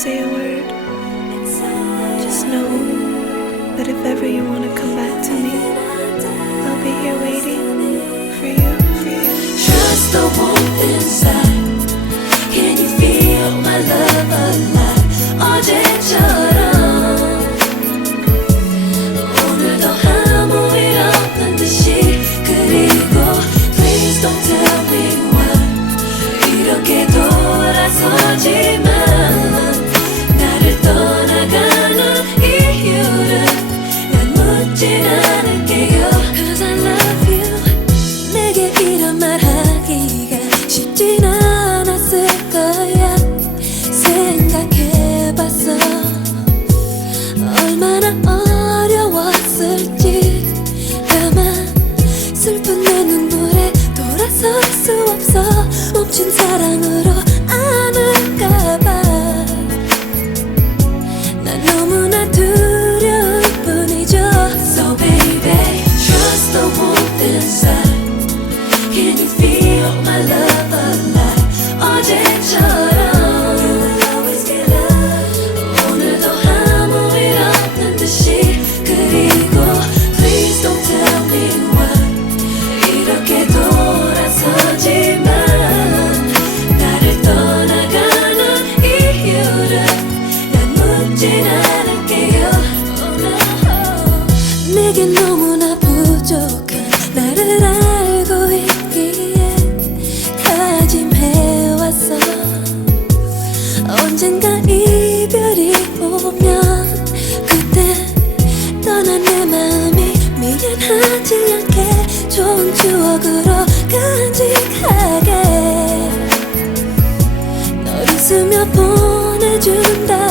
say a word. Just know that if ever you want to come back to me, 언젠가 이별이 오면 그때 떠난 내 마음이 미안하지 않게 좋은 추억으로 간직하게. 널 있으며 보내준다.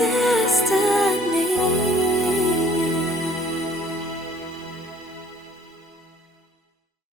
distance